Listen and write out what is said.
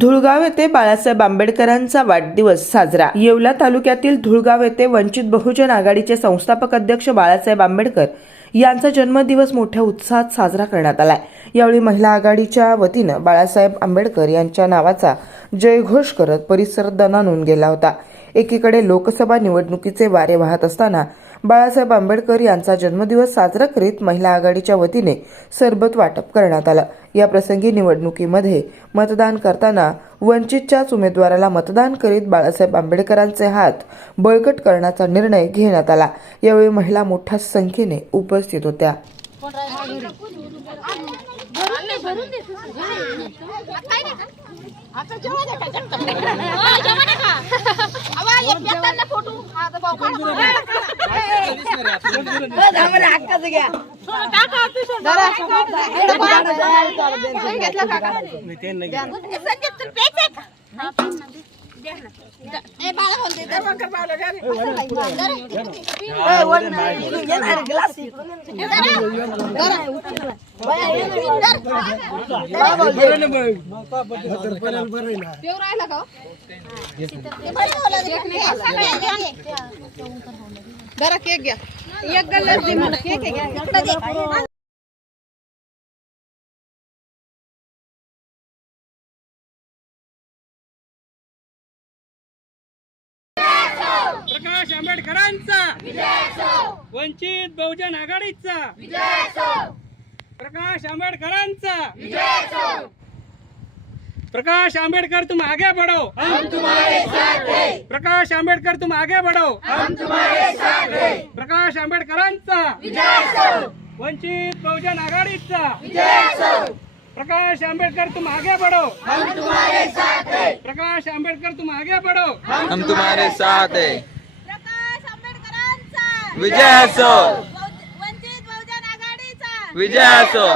धुळगाव येथे बाळासाहेब आंबेडकरांचा वाढदिवस साजरा. येवला तालुक्यातील धुळगाव येथे वंचित बहुजन आघाडीचे संस्थापक अध्यक्ष बाळासाहेब आंबेडकर यांचा जन्मदिवस मोठ्या उत्साहात साजरा करण्यात आला यावेळी महिला आघाडीच्या वतीनं बाळासाहेब आंबेडकर यांच्या नावाचा जयघोष करत परिसर दणानून गेला होता. एकीकडे लोकसभा निवडणुकीचे वारे वाहत असताना बाळासाहेब आंबेडकर यांचा जन्मदिवस साजरा करीत महिला आघाडीच्या वतीने सरबत वाटप करण्यात आलं या प्रसंगी निवडणुकीमध्ये मतदान करताना वंचितच्याच उमेदवाराला मतदान करीत बाळासाहेब आंबेडकरांचे हात बळकट करण्याचा निर्णय घेण्यात आला यावेळी महिला मोठ्या संख्येने उपस्थित होत्या आता जेव्हा नका जगता. जेव्हा फोटो. आता भाऊ काढा. हो, धामाला हक्काचं घ्या. काका, पिशवी जरा. इकडं पहा. तुम्ही घेतलं काका? संदीप, तुला प्यायचंय का? द्या ना. ए, बाळा बोलते, दर. असं नाही, दर. ए, वर नाही. इकडून घे ना, ग्लास इकडून. दर. दर. बाया, ये ना, दर. बाळा बोलते. पिऊ राहिला का जरा केक घ्या. एक दे मला. केक घ्या दे. प्रकाश आंबेडकरांचा. वंचित बहुजन आघाडीचा. प्रकाश आंबेडकरांचा. प्रकाश आंबेडकर तुम आगे बढ़ो। हम तुम्हारे साथ हैं। प्रकाश आंबेडकर तुम आगे बढ़ो। हम तुम्हारे साथ हैं। प्रकाश आंबेडकरांचा। वंचित बहुजन आघाडीचा। प्रकाश आंबेडकर तुम आगे बढ़ो। हम तुम्हारे साथ हैं। प्रकाश आंबेडकर तुम आगे बढ़ो। हम तुम्हारे साथ है। प्रकाश आंबेडकरांचा। विजय असो वंचित बहुजन आघाडीचा। विजय असो